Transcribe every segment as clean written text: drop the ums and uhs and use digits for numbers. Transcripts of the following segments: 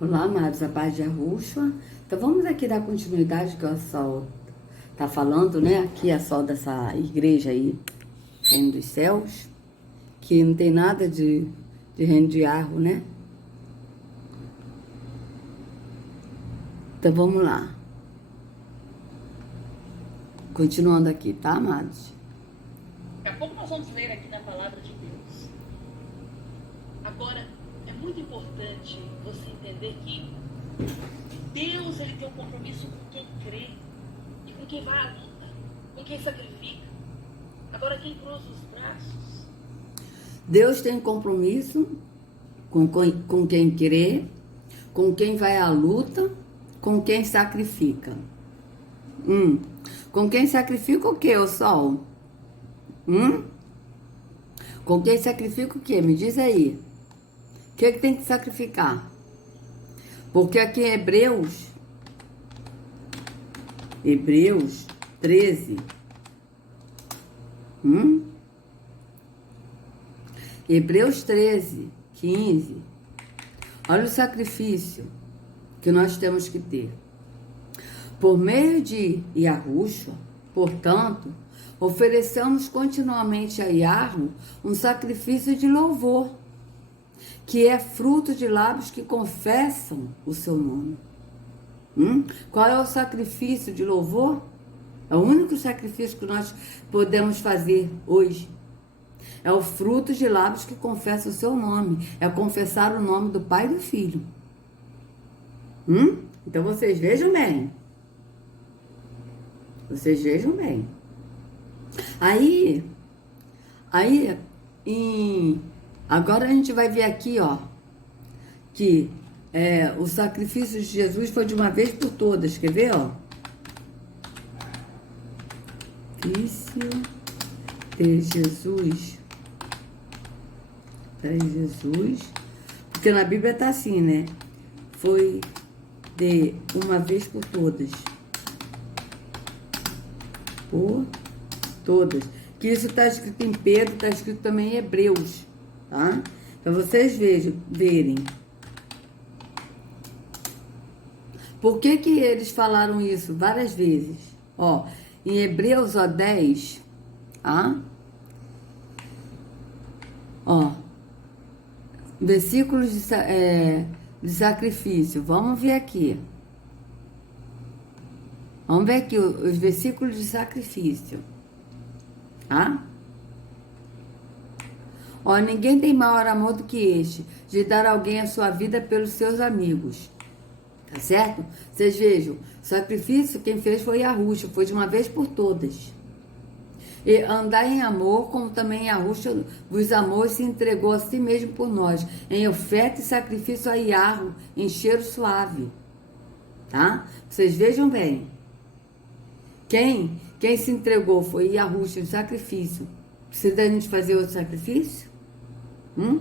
Olá, amados, a paz de Yahushua. Então vamos aqui dar continuidade que o Sol está falando, né? Aqui é Sol dessa igreja aí, Reino dos Céus, que não tem nada de Reino de Arro, né? Então vamos lá. Continuando aqui, tá, amados? Daqui a pouco nós vamos ler aqui na palavra de Deus. Agora, é muito importante você entender que Deus ele tem um compromisso com quem crê e com quem vai à luta, com quem sacrifica. Agora, quem cruza os braços? Deus tem compromisso com quem crê, com quem vai à luta, com quem sacrifica. Com quem sacrifica o quê, o Sol? Com quem sacrifica o quê? Me diz aí. O que tem que sacrificar? Porque aqui em Hebreus 13. Hebreus 13, 15. Olha o sacrifício que nós temos que ter. Por meio de Yahushua, portanto, ofereçamos continuamente a Yahweh um sacrifício de louvor, que é fruto de lábios que confessam o seu nome. Qual é o sacrifício de louvor? É o único sacrifício que nós podemos fazer hoje. É o fruto de lábios que confessam o seu nome. É confessar o nome do Pai e do Filho. Então vocês vejam bem. Vocês vejam bem. Agora a gente vai ver aqui, ó, que o sacrifício de Jesus foi de uma vez por todas. Quer ver, ó? Sacrifício de Jesus. Porque na Bíblia tá assim, né? Foi de uma vez por todas. Por todas. Que isso está escrito em Pedro, está escrito também em Hebreus, tá? Então vocês verem. Por que eles falaram isso várias vezes? Ó, em Hebreus 10, tá? Ó, versículos de sacrifício. Vamos ver aqui. Vamos ver aqui os versículos de sacrifício. Tá? Ó, ninguém tem maior amor do que este, de dar alguém a sua vida pelos seus amigos. Tá certo? Vocês vejam, o sacrifício quem fez foi Yahushua, foi de uma vez por todas. E andar em amor, como também Yahushua vos amou e se entregou a si mesmo por nós, em oferta e sacrifício a Yahweh, em cheiro suave. Tá? Vocês vejam bem. Quem se entregou foi Yahushua, o sacrifício. Precisa da gente fazer outro sacrifício? O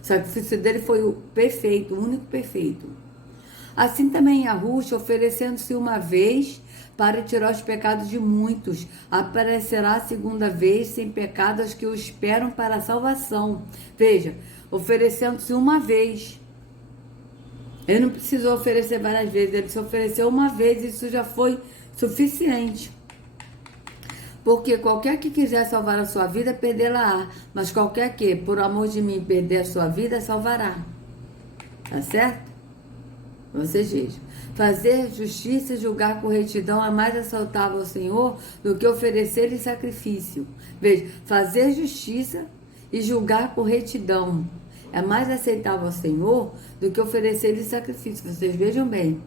sacrifício dele foi o perfeito, o único perfeito. Assim também Yahushua, oferecendo-se uma vez para tirar os pecados de muitos, aparecerá a segunda vez sem pecado aos que o esperam para a salvação. Veja, oferecendo-se uma vez. Ele não precisou oferecer várias vezes, ele se ofereceu uma vez e isso já foi suficiente. Porque qualquer que quiser salvar a sua vida, perdê-la-á. Mas qualquer que, por amor de mim, perder a sua vida, salvará. Tá certo? Vocês vejam. Fazer justiça e julgar com retidão é mais assaltável ao Senhor do que oferecer-lhe sacrifício. Veja, fazer justiça e julgar com retidão é mais aceitável ao Senhor do que oferecer-lhe sacrifício. Vocês vejam bem.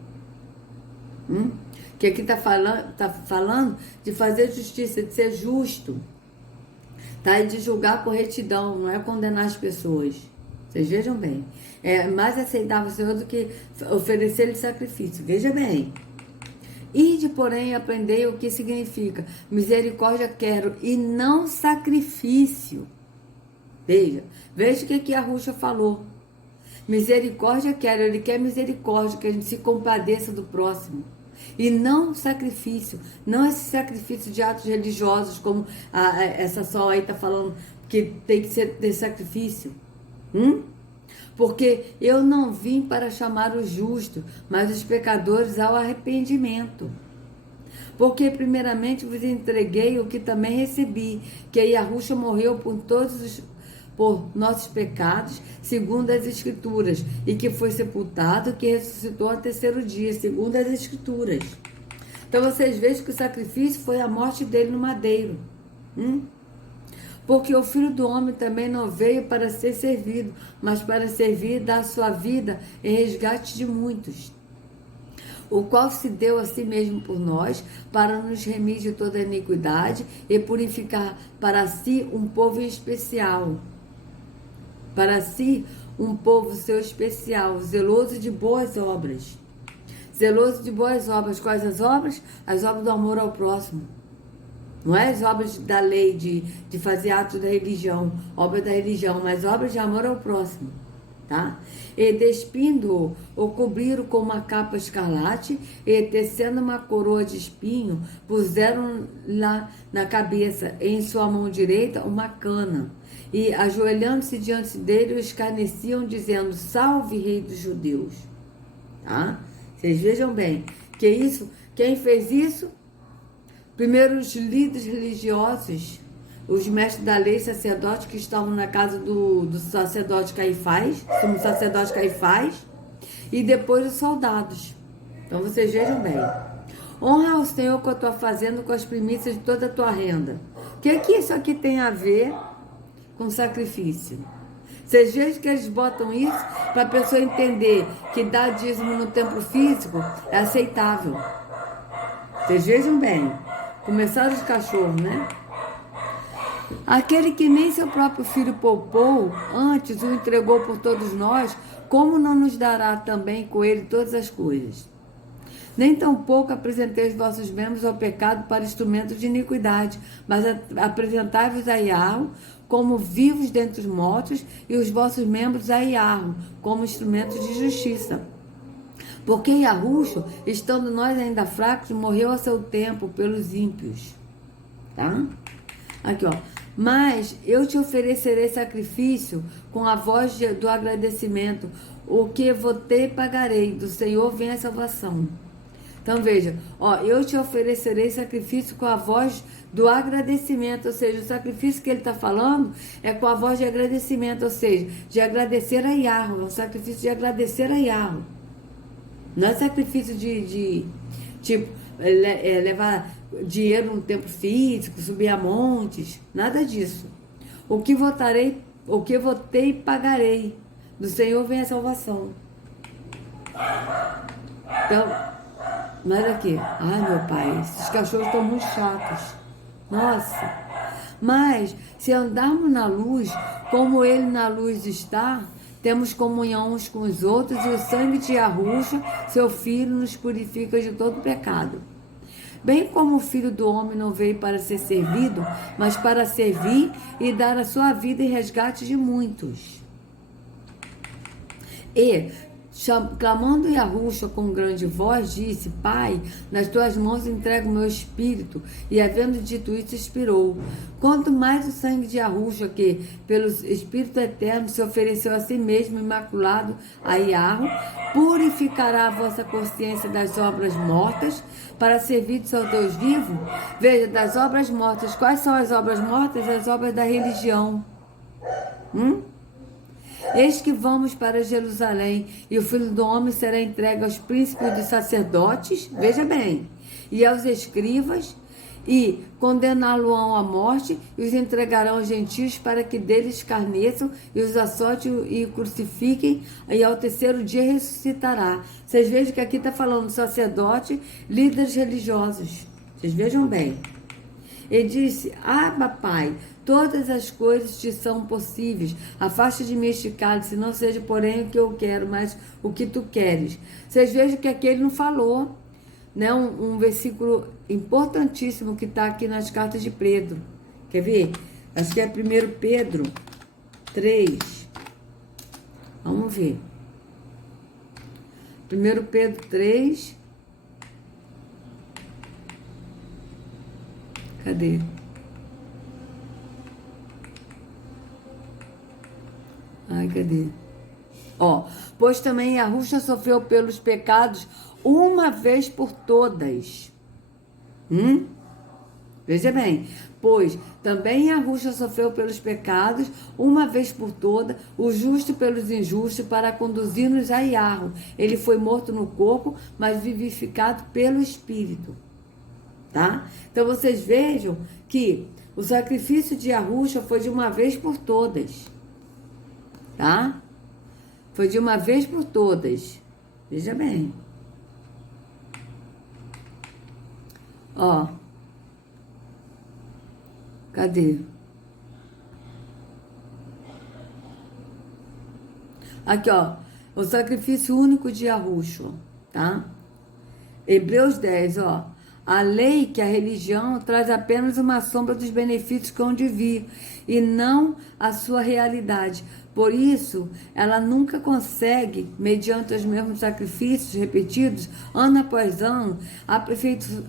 Que aqui tá falando de fazer justiça, de ser justo, tá? E de julgar com retidão, não é condenar as pessoas. Vocês vejam bem. É mais aceitável ao Senhor do que oferecer-lhe sacrifício. Veja bem. Ide, porém, aprendei o que significa misericórdia quero e não sacrifício. Veja o que a Yahushua falou. Misericórdia quero, ele quer misericórdia, que a gente se compadeça do próximo. E não sacrifício, não esse sacrifício de atos religiosos, como essa Sol aí está falando que tem que ser de sacrifício. Porque eu não vim para chamar os justos, mas os pecadores ao arrependimento. Porque primeiramente vos entreguei o que também recebi, que Yahushua morreu por nossos pecados, segundo as Escrituras, e que foi sepultado, que ressuscitou ao terceiro dia, segundo as Escrituras. Então vocês vejam que o sacrifício foi a morte dele no madeiro. Porque o Filho do Homem também não veio para ser servido, mas para servir e dar sua vida em resgate de muitos. O qual se deu a si mesmo por nós, para nos remir de toda iniquidade e purificar para si um povo especial. Para si, um povo seu especial, zeloso de boas obras. Zeloso de boas obras. Quais as obras? As obras do amor ao próximo. Não é as obras da lei, de fazer atos da religião, obras da religião, mas obras de amor ao próximo. Tá? E despindo-o, o cobriram com uma capa escarlate, e tecendo uma coroa de espinho, puseram lá na cabeça, e em sua mão direita uma cana. E ajoelhando-se diante dele, o escarneciam, dizendo: Salve, Rei dos Judeus. Tá? Vocês vejam bem, que isso, quem fez isso? Primeiro os líderes religiosos, os mestres da lei, sacerdotes que estavam na casa do sacerdote Caifás, como sacerdote Caifás, e depois os soldados. Então vocês vejam bem. Honra ao Senhor com a tua fazenda, com as primícias de toda a tua renda. O que isso aqui tem a ver com sacrifício? Vocês vejam que eles botam isso para a pessoa entender que dar dízimo no templo físico é aceitável. Vocês vejam bem. Começaram os cachorros, né? Aquele que nem seu próprio filho poupou, antes o entregou por todos nós, como não nos dará também com ele todas as coisas? Nem tampouco apresentei os vossos membros ao pecado para instrumento de iniquidade, mas apresentai-vos a Yahweh como vivos dentre os mortos, e os vossos membros a Yahweh como instrumentos de justiça. Porque Yahushua, estando nós ainda fracos, morreu a seu tempo pelos ímpios. Tá? Aqui, ó. Mas eu te oferecerei sacrifício com a voz do agradecimento. O que votei pagarei. Do Senhor vem a salvação. Então veja, ó, eu te oferecerei sacrifício com a voz do agradecimento. Ou seja, o sacrifício que ele está falando é com a voz de agradecimento. Ou seja, de agradecer a Yahweh. Um sacrifício de agradecer a Yahweh. Não é sacrifício de tipo, levar dinheiro no templo físico, subir a montes, nada disso. O que votei, pagarei. Do Senhor vem a salvação. Então, olha aqui. Ai, meu pai, esses cachorros estão muito chatos. Nossa. Mas, se andarmos na luz, como ele na luz está, temos comunhão uns com os outros, e o sangue de Yahushua, seu Filho, nos purifica de todo pecado. Bem como o Filho do Homem não veio para ser servido, mas para servir e dar a sua vida em resgate de muitos. E, clamando Yahushua com grande voz, disse: Pai, nas tuas mãos entrego o meu espírito. E havendo dito isso, expirou. Quanto mais o sangue de Yahushua, que pelo Espírito Eterno se ofereceu a si mesmo imaculado a Yahweh, purificará a vossa consciência das obras mortas, para servir ao Deus vivo. Veja, das obras mortas. Quais são as obras mortas? As obras da religião. Eis que vamos para Jerusalém, e o Filho do Homem será entregue aos príncipes dos sacerdotes, veja bem, e aos escribas, e condená-lo-ão à morte, e os entregarão aos gentios para que deles escarneçam, e os açoitem e crucifiquem, e ao terceiro dia ressuscitará. Vocês vejam que aqui está falando sacerdote, líderes religiosos. Vocês vejam bem. Ele disse: Abba, Pai, todas as coisas te são possíveis. Afasta de mim este cálice, não seja porém o que eu quero, mas o que tu queres. Vocês vejam que aqui ele não falou, né? Um versículo importantíssimo que está aqui nas cartas de Pedro. Quer ver? Acho que é 1 Pedro 3. Vamos ver. 1 Pedro 3. Cadê? Ai, cadê? Ó, pois também Yahushua sofreu pelos pecados uma vez por todas. Veja bem, pois também Yahushua sofreu pelos pecados uma vez por toda, o justo pelos injustos, para conduzir-nos a Yahweh. Ele foi morto no corpo, mas vivificado pelo Espírito. Tá? Então vocês vejam que o sacrifício de Yahushua foi de uma vez por todas. Tá? Foi de uma vez por todas. Veja bem. Ó. Cadê? Aqui, ó. O sacrifício único de Yahushua, tá? Hebreus 10, ó. A lei, que a religião, traz apenas uma sombra dos benefícios que hão de vir, e não a sua realidade. Por isso, ela nunca consegue, mediante os mesmos sacrifícios repetidos, ano após ano,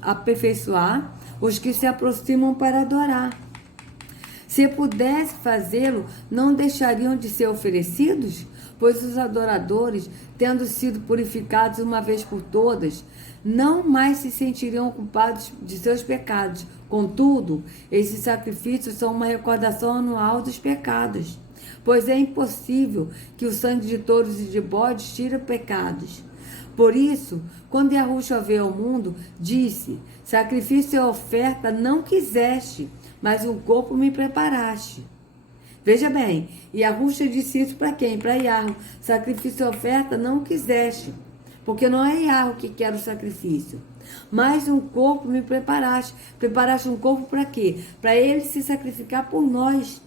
aperfeiçoar os que se aproximam para adorar. Se pudesse fazê-lo, não deixariam de ser oferecidos? Pois os adoradores, tendo sido purificados uma vez por todas, não mais se sentiriam culpados de seus pecados. Contudo, esses sacrifícios são uma recordação anual dos pecados, pois é impossível que o sangue de touros e de bodes tire pecados. Por isso, quando Yahushua veio ao mundo, disse: sacrifício e oferta não quiseste, mas um corpo me preparaste. Veja bem, Yahushua disse isso para quem? Para Yahweh. Sacrifício e oferta não quiseste, porque não é Yahweh que quer o sacrifício. Mas um corpo me preparaste. Preparaste um corpo para quê? Para ele se sacrificar por nós.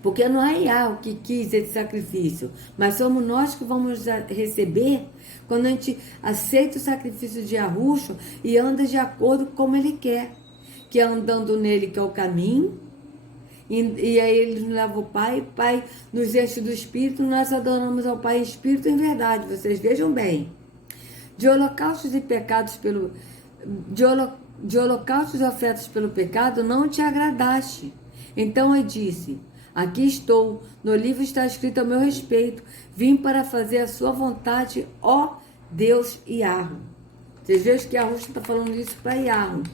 Porque não é Yahweh que quis esse sacrifício, mas somos nós que vamos receber quando a gente aceita o sacrifício de Yahushua e anda de acordo com como ele quer. Que é andando nele, que é o caminho, e aí ele nos leva ao Pai, o Pai nos enche do Espírito, nós adoramos ao Pai em Espírito e em verdade. Vocês vejam bem. De holocaustos e pecados de holocaustos e ofertas pelo pecado não te agradaste. Então eu disse: aqui estou, no livro está escrito a meu respeito, vim para fazer a sua vontade, ó Deus Yahweh. Vocês vejam que Yahushua está falando isso para Yahweh.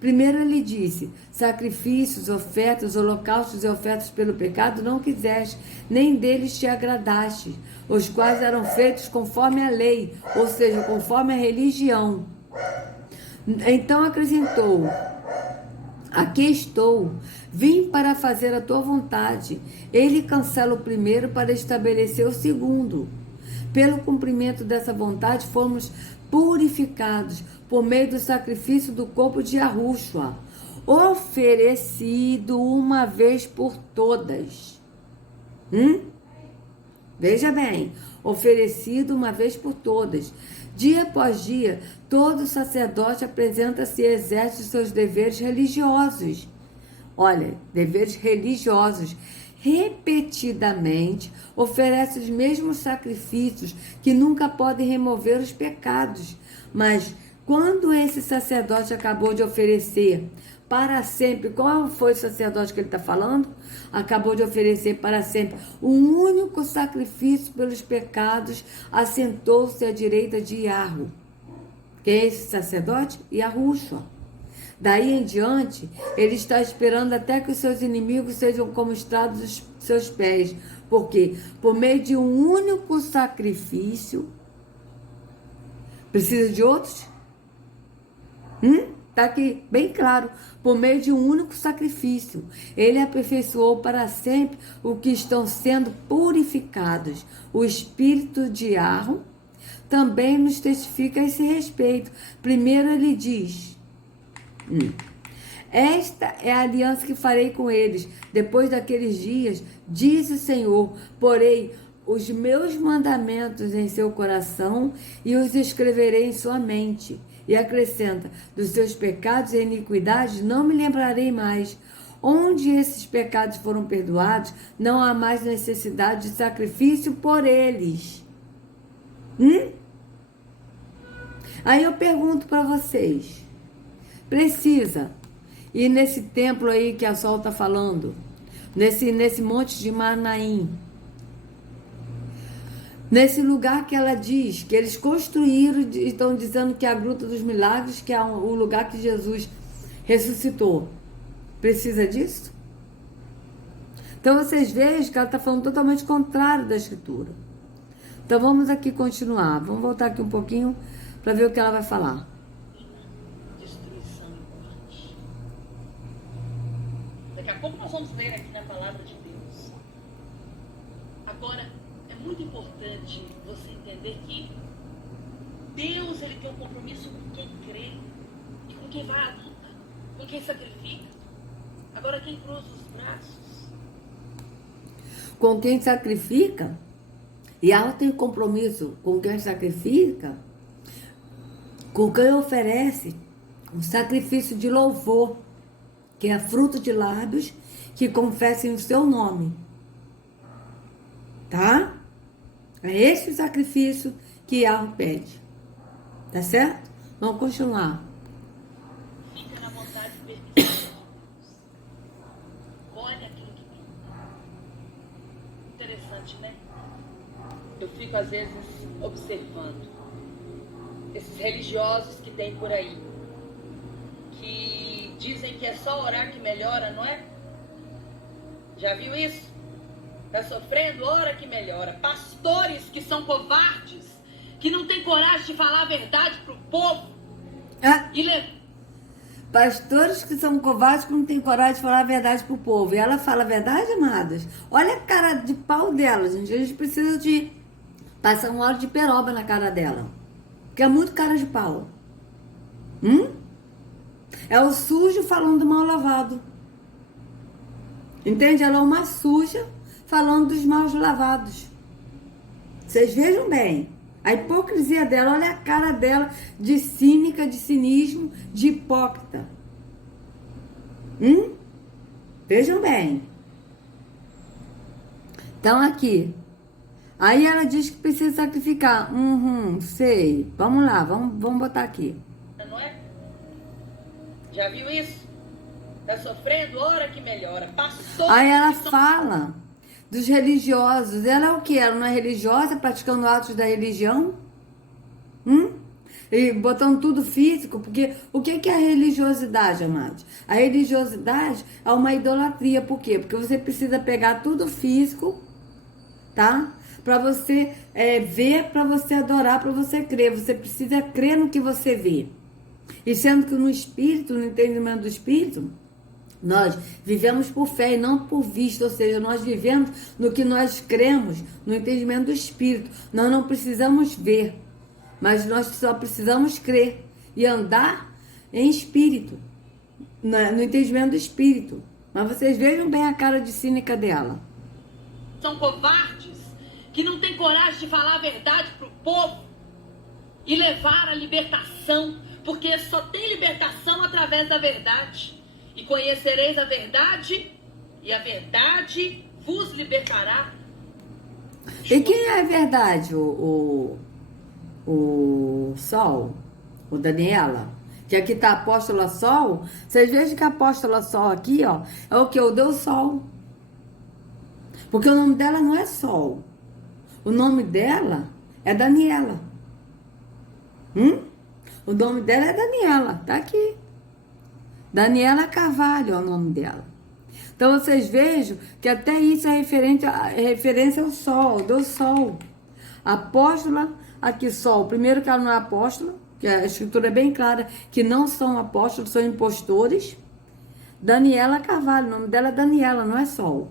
Primeiro ele disse: sacrifícios, ofertas, holocaustos e ofertas pelo pecado não quiseste, nem deles te agradaste, os quais eram feitos conforme a lei, ou seja, conforme a religião. Então acrescentou: aqui estou, vim para fazer a tua vontade. Ele cancela o primeiro para estabelecer o segundo. Pelo cumprimento dessa vontade fomos purificados por meio do sacrifício do corpo de Yahushua, oferecido uma vez por todas. Veja bem, oferecido uma vez por todas. Dia após dia, todo sacerdote apresenta-se e exerce os seus deveres religiosos. Olha, deveres religiosos. Repetidamente oferece os mesmos sacrifícios que nunca podem remover os pecados. Mas quando esse sacerdote acabou de oferecer para sempre, qual foi o sacerdote que ele está falando? Acabou de oferecer para sempre um único sacrifício pelos pecados, assentou-se à direita de Yahweh. Quem é esse sacerdote? Yahushua. Daí em diante, ele está esperando até que os seus inimigos sejam como estrados dos seus pés. Por quê? Por meio de um único sacrifício. Precisa de outros? Está aqui bem claro. Por meio de um único sacrifício, ele aperfeiçoou para sempre o que estão sendo purificados. O Espírito de Yahweh também nos testifica a esse respeito. Primeiro ele diz: esta é a aliança que farei com eles depois daqueles dias, diz o Senhor. Porei os meus mandamentos em seu coração e os escreverei em sua mente. E acrescenta: dos seus pecados e iniquidades não me lembrarei mais. Onde esses pecados foram perdoados, não há mais necessidade de sacrifício por eles. Aí eu pergunto para vocês: precisa ir nesse templo aí que a Sol está falando, nesse monte de Manaim, Nesse lugar que ela diz que eles construíram, estão dizendo que é a Gruta dos Milagres, que é o lugar que Jesus ressuscitou. Precisa disso? Então vocês vejam que ela está falando totalmente contrário da Escritura. Então vamos aqui continuar. Vamos voltar aqui um pouquinho para ver o que ela vai falar. Destruição e morte. Daqui a pouco nós vamos ler aqui na palavra de Deus. Agora, é muito importante você entender que Deus, ele tem um compromisso com quem crê e com quem vai à luta, com quem sacrifica. Agora, quem cruza os braços? Com quem sacrifica, e ela tem compromisso com quem sacrifica, com quem oferece um sacrifício de louvor, que é fruto de lábios que confessem o seu nome. Tá? É esse o sacrifício que Yahweh pede. Tá certo? Vamos continuar. Fica na vontade permissível de Deus. Olha aquilo que tem. Interessante, né? Eu fico às vezes observando esses religiosos que tem por aí, que dizem que é só orar que melhora, não é? Já viu isso? Tá sofrendo? Ora que melhora. Pastores que são covardes, que não têm coragem de falar a verdade pro povo. Pastores que são covardes, que não têm coragem de falar a verdade pro povo. E ela fala a verdade, amadas? Olha a cara de pau dela, gente. A gente precisa de passar um óleo de peroba na cara dela. Porque é muito cara de pau. É o sujo falando do mal lavado. Entende? Ela é uma suja falando dos maus lavados. Vocês vejam bem. A hipocrisia dela, olha a cara dela de cínica, de cinismo, de hipócrita. Vejam bem. Então aqui. Aí ela diz que precisa sacrificar. Sei. Vamos lá, vamos botar aqui. Não é? Já viu isso? Tá sofrendo? Ora que melhora. Passou. Aí ela fala dos religiosos. Ela é o que? Ela não é religiosa, praticando atos da religião? E botando tudo físico, porque o que é a religiosidade, amados? A religiosidade é uma idolatria. Por quê? Porque você precisa pegar tudo físico, tá? Para você ver, para você adorar, para você crer. Você precisa crer no que você vê. E sendo que no Espírito, no entendimento do Espírito, nós vivemos por fé e não por vista, ou seja, nós vivemos no que nós cremos, no entendimento do Espírito. Nós não precisamos ver, mas nós só precisamos crer e andar em Espírito, no entendimento do Espírito. Mas vocês vejam bem a cara de cínica dela. São covardes, que não têm coragem de falar a verdade pro povo e levar a libertação, porque só tem libertação através da verdade. E conhecereis a verdade, e a verdade vos libertará. E quem é a verdade? O Sol? O Daniela? Que aqui tá a apóstola Sol. Vocês vejam que a apóstola Sol aqui, ó, é o que? O Deus Sol. Porque o nome dela não é Sol. O nome dela é Daniela. O nome dela é Daniela. Tá aqui. Daniela Carvalho é o nome dela. Então vocês vejam que até isso é referência ao Sol, do Sol. Apóstola, aqui Sol. Primeiro que ela não é apóstola, que a escritura é bem clara, que não são apóstolos, são impostores. Daniela Carvalho, o nome dela é Daniela, não é Sol.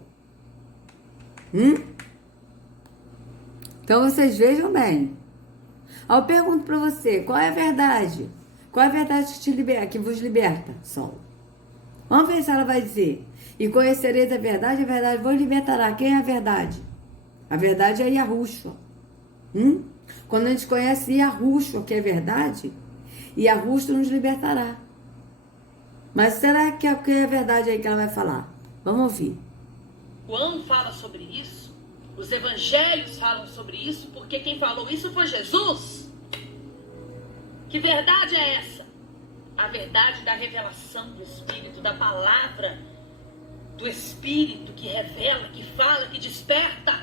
Então vocês vejam bem. Aí eu pergunto para você, qual é a verdade? Qual é a verdade que te liberta, que vos liberta, Sol? Vamos ver se ela vai dizer. E conhecereis a verdade vos libertará. Quem é a verdade? A verdade é Yahushua. Quando a gente conhece Yahushua, que é verdade, Yahushua nos libertará. Mas será que é a verdade aí que ela vai falar? Vamos ouvir. João fala sobre isso, os evangelhos falam sobre isso, porque quem falou isso foi Jesus. Que verdade é essa? A verdade da revelação do Espírito, da palavra do Espírito que revela, que fala, que desperta.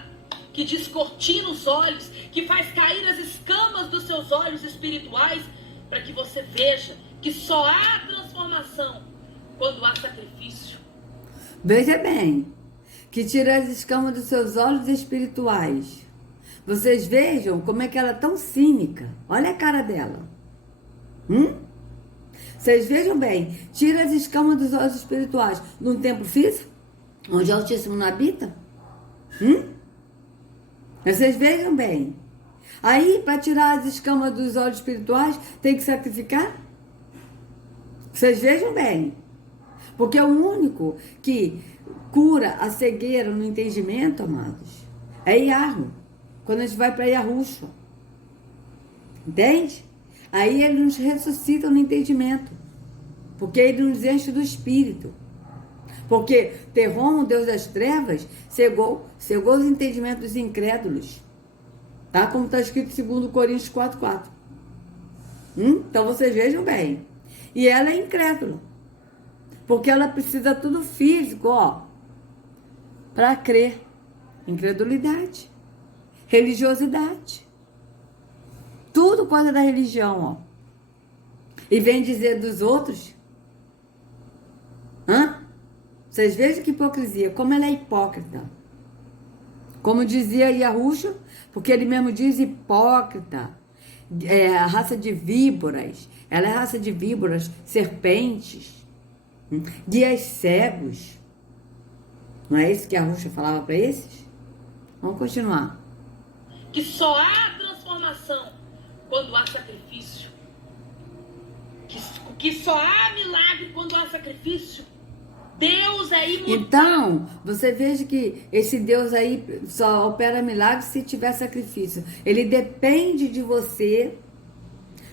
que descortina os olhos, que faz cair as escamas dos seus olhos espirituais, para que você veja que só há transformação quando há sacrifício. Veja bem, que tira as escamas dos seus olhos espirituais. Vocês vejam como é que ela é tão cínica. Olha a cara dela. Vocês vejam bem, tira as escamas dos olhos espirituais num templo físico, onde o Altíssimo não habita. Vocês vejam bem. Aí, para tirar as escamas dos olhos espirituais, tem que sacrificar? Vocês vejam bem. Porque o único que cura a cegueira no entendimento, amados, é Yahweh. Quando a gente vai para Yahushua. Entende? Aí ele nos ressuscita no entendimento. Porque ele nos enche do Espírito. Porque Terrom, o Deus das trevas, cegou os entendimentos dos incrédulos. Tá? Como está escrito em 2 Coríntios 4:4. Então vocês vejam bem. E ela é incrédula. Porque ela precisa tudo físico, ó. Para crer. Incredulidade. Religiosidade. Tudo coisa da religião, ó. E vem dizer dos outros. Vocês vejam que hipocrisia, como ela é hipócrita. Como dizia Yahushua, porque ele mesmo diz hipócrita. É a raça de víboras. Ela é a raça de víboras, serpentes, guias cegos. Não é isso que Yahushua falava para esses? Vamos continuar. Que só há transformação quando há sacrifício. Que só há milagre quando há sacrifício. Deus é imutável. Então, você veja que esse Deus aí só opera milagre se tiver sacrifício. Ele depende de você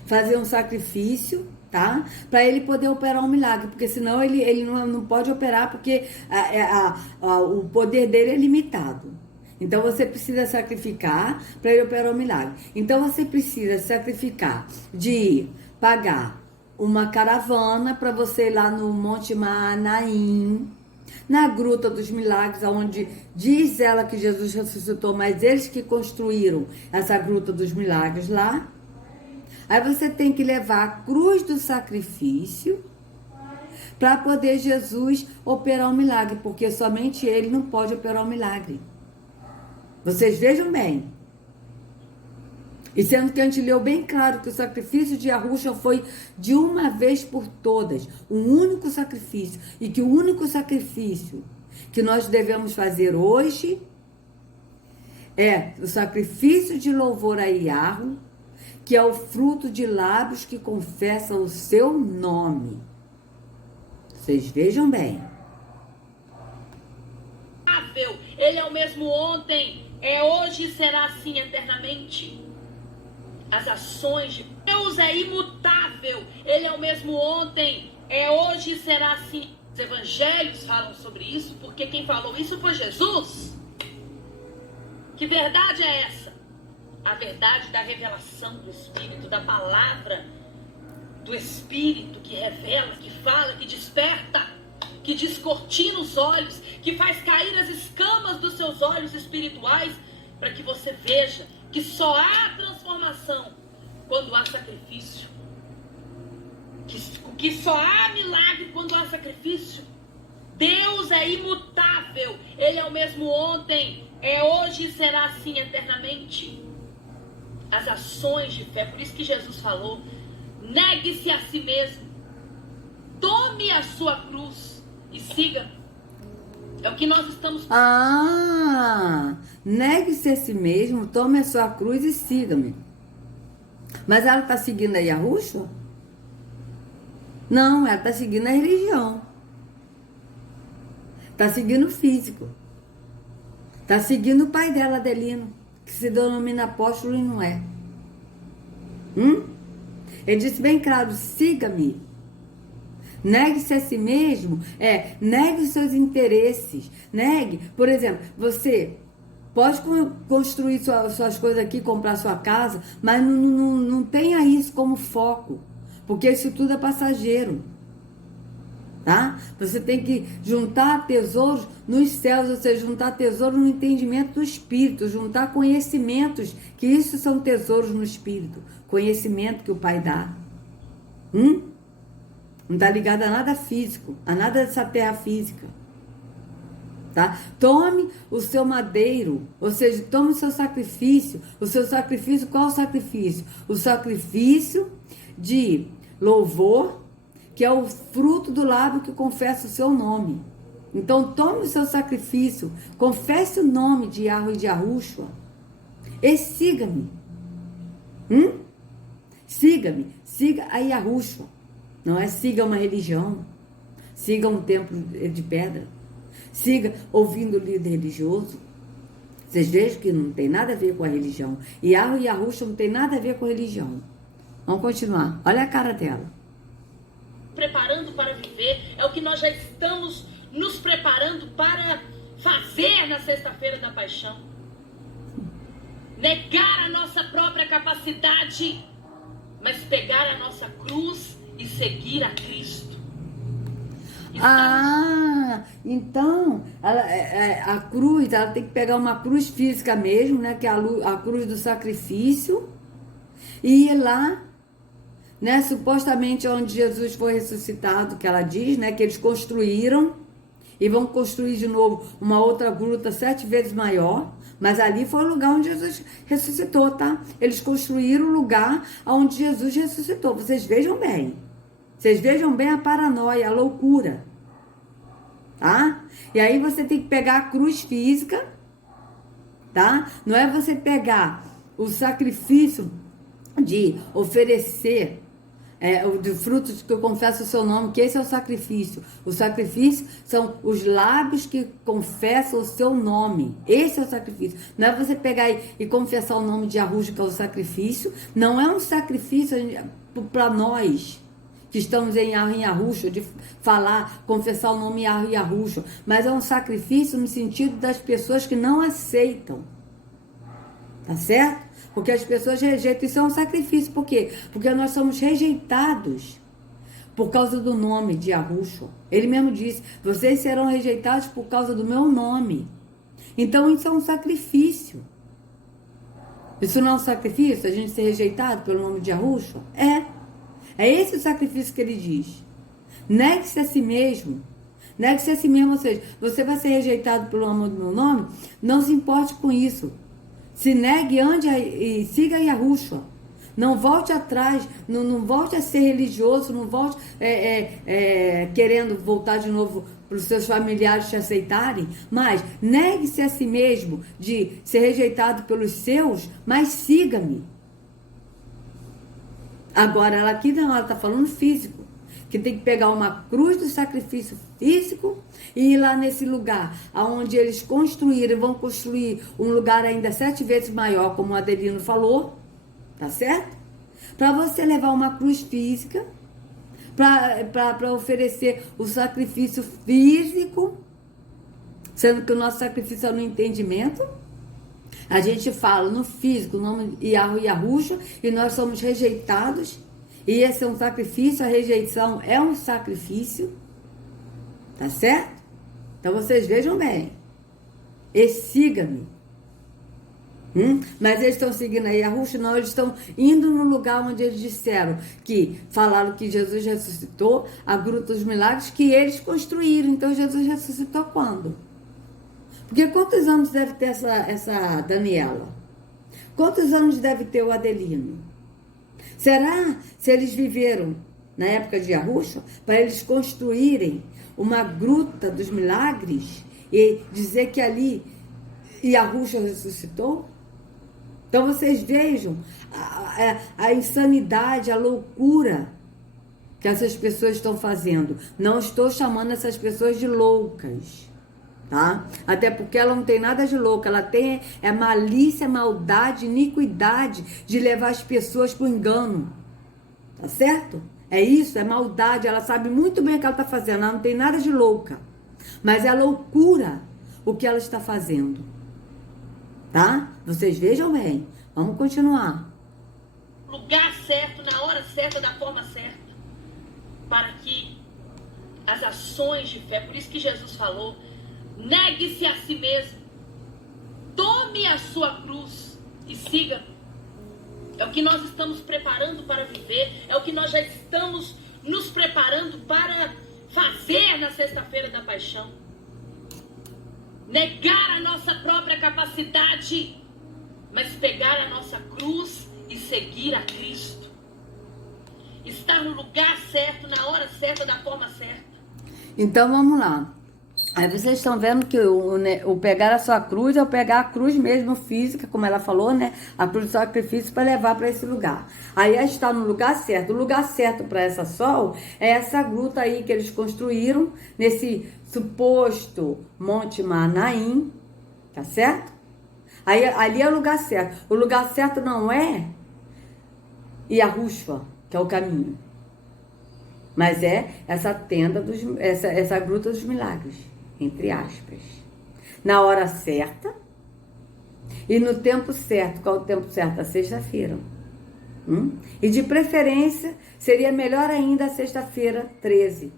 fazer um sacrifício, tá? Para ele poder operar um milagre. Porque senão ele não pode operar, porque o poder dele é limitado. Então você precisa sacrificar para ele operar um milagre. Então você precisa sacrificar de pagar uma caravana para você ir lá no Monte Manaim, na Gruta dos Milagres, onde diz ela que Jesus ressuscitou, mas eles que construíram essa Gruta dos Milagres lá. Aí você tem que levar a cruz do sacrifício para poder Jesus operar um milagre, porque somente ele não pode operar um milagre. Vocês vejam bem. E sendo que a gente leu bem claro que o sacrifício de Yahushua foi de uma vez por todas, um único sacrifício. E que o único sacrifício que nós devemos fazer hoje é o sacrifício de louvor a Yahweh, que é o fruto de lábios que confessam o seu nome. Vocês vejam bem. Ele é o mesmo ontem, é hoje e será assim eternamente. As ações de Deus é imutável. Ele é o mesmo ontem, é hoje e será assim. Os evangelhos falam sobre isso, porque quem falou isso foi Jesus. Que verdade é essa? A verdade da revelação do Espírito, da palavra do Espírito que revela, que fala, que desperta, que descortina os olhos, que faz cair as escamas dos seus olhos espirituais, para que você veja que só há transformação quando há sacrifício. Que só há milagre quando há sacrifício. Deus é imutável. Ele é o mesmo ontem, é hoje e será assim eternamente. As ações de fé, por isso que Jesus falou, negue-se a si mesmo, tome a sua cruz e siga. É o que nós estamos... Negue-se a si mesmo, tome a sua cruz e siga-me. Mas ela está seguindo a Yahushua? Não, ela está seguindo a religião. Está seguindo o físico. Está seguindo o pai dela, Adelino, que se denomina apóstolo e não é. Ele disse bem claro, siga-me. Negue-se a si mesmo, negue os seus interesses. Negue, por exemplo, você pode construir suas coisas aqui, comprar sua casa, mas não tenha isso como foco, porque isso tudo é passageiro. tá? Você tem que juntar tesouros nos céus, ou seja, juntar tesouro no entendimento do Espírito, juntar conhecimentos, que isso são tesouros no Espírito, conhecimento que o Pai dá. Não está ligado a nada físico, a nada dessa terra física. Tá? Tome o seu madeiro, ou seja, tome o seu sacrifício. O seu sacrifício, qual é o sacrifício? O sacrifício de louvor, que é o fruto do lábio que confessa o seu nome. Então, tome o seu sacrifício, confesse o nome de Yahweh e de Yahushua e siga-me. Siga-me, siga a Yahushua. Não é siga uma religião, siga um templo de pedra, siga ouvindo o líder religioso. Vocês vejam que não tem nada a ver com a religião. Yahweh e Yahushua não tem nada a ver com a religião. Vamos continuar. Olha a cara dela. Preparando para viver é o que nós já estamos nos preparando para fazer na sexta-feira da paixão. Negar a nossa própria capacidade, mas pegar a nossa cruz e seguir a Cristo. Então a cruz, ela tem que pegar uma cruz física mesmo, né? Que é a cruz do sacrifício, e ir lá, né? Supostamente onde Jesus foi ressuscitado, que ela diz, né? Que eles construíram e vão construir de novo uma outra gruta 7 vezes maior, mas ali foi o lugar onde Jesus ressuscitou, tá? Eles construíram o lugar onde Jesus ressuscitou. Vocês vejam bem. Vocês vejam bem a paranoia, a loucura. Tá? E aí você tem que pegar a cruz física, tá? Não é você pegar o sacrifício de oferecer de frutos que eu confesso o seu nome, que esse é o sacrifício. O sacrifício são os lábios que confessam o seu nome. Esse é o sacrifício. Não é você pegar e confessar o nome de Yahushua, que é o sacrifício. Não é um sacrifício para nós que estamos em Yahushua, de falar, confessar o nome Yahushua, mas é um sacrifício no sentido das pessoas que não aceitam. Tá certo? Porque as pessoas rejeitam. Isso é um sacrifício. Por quê? Porque nós somos rejeitados por causa do nome de Yahushua. Ele mesmo disse, vocês serão rejeitados por causa do meu nome. Então isso é um sacrifício. Isso não é um sacrifício? A gente ser rejeitado pelo nome de Yahushua? É esse o sacrifício que ele diz. Negue-se a si mesmo. Negue-se a si mesmo. Ou seja, você vai ser rejeitado pelo amor do meu nome? Não se importe com isso. Se negue, ande e siga Yahushua. Não volte atrás, não volte a ser religioso, não volte querendo voltar de novo para os seus familiares te aceitarem, mas negue-se a si mesmo de ser rejeitado pelos seus, mas siga-me. Agora, ela aqui não, ela está falando físico, que tem que pegar uma cruz do sacrifício físico e ir lá nesse lugar, onde eles construíram, vão construir um lugar ainda 7 vezes maior, como o Adelino falou, tá certo? Para você levar uma cruz física, para oferecer o sacrifício físico, sendo que o nosso sacrifício é no entendimento. A gente fala no físico, o nome Yahweh e Yahushua, e nós somos rejeitados. E esse é um sacrifício, a rejeição é um sacrifício. Tá certo? Então vocês vejam bem. E siga-me. Mas eles estão seguindo a Yahushua? Não, eles estão indo no lugar onde eles disseram que, falaram que Jesus ressuscitou, a Gruta dos Milagres, que eles construíram. Então Jesus ressuscitou quando? Porque quantos anos deve ter essa Daniela? Quantos anos deve ter o Adelino? Será se eles viveram na época de Yahushua para eles construírem uma gruta dos milagres e dizer que ali Yahushua ressuscitou? Então vocês vejam a insanidade, a loucura que essas pessoas estão fazendo. Não estou chamando essas pessoas de loucas, tá? Até porque ela não tem nada de louca, ela tem malícia, maldade, iniquidade de levar as pessoas para o engano, tá certo? É isso, é maldade, ela sabe muito bem o que ela está fazendo, ela não tem nada de louca, mas é loucura o que ela está fazendo, tá? Vocês vejam bem, vamos continuar. Lugar certo, na hora certa, da forma certa, para que as ações de fé. Por isso que Jesus falou: negue-se a si mesmo, tome a sua cruz e siga. É o que nós estamos preparando para viver, é o que nós já estamos nos preparando para fazer na sexta-feira da paixão. Negar a nossa própria capacidade, mas pegar a nossa cruz e seguir a Cristo. Estar no lugar certo, na hora certa, da forma certa. Então vamos lá. Aí vocês estão vendo que o pegar a sua cruz é o pegar a cruz mesmo física, como ela falou, né? A cruz do sacrifício para levar para esse lugar. Aí é estar no lugar certo. O lugar certo para essa sol é essa gruta aí que eles construíram nesse suposto Monte Manaim, tá certo? Aí ali é o lugar certo. O lugar certo não é Yahushua, que é o caminho, mas é essa tenda essa gruta dos milagres, entre aspas, na hora certa e no tempo certo. Qual é o tempo certo? A sexta-feira. E de preferência seria melhor ainda a sexta-feira 13,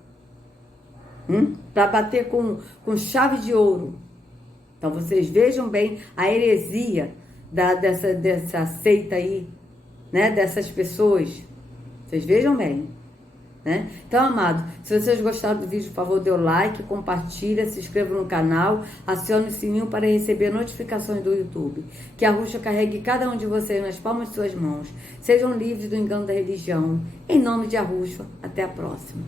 para bater com chave de ouro. Então vocês vejam bem a heresia dessa seita aí, né? Dessas pessoas. Vocês vejam bem, né? Então, amado, se vocês gostaram do vídeo, por favor, dê o like, compartilha, se inscreva no canal, acione o sininho para receber notificações do YouTube. Que a Yahushua carregue cada um de vocês nas palmas de suas mãos. Sejam livres do engano da religião. Em nome de Yahushua, até a próxima.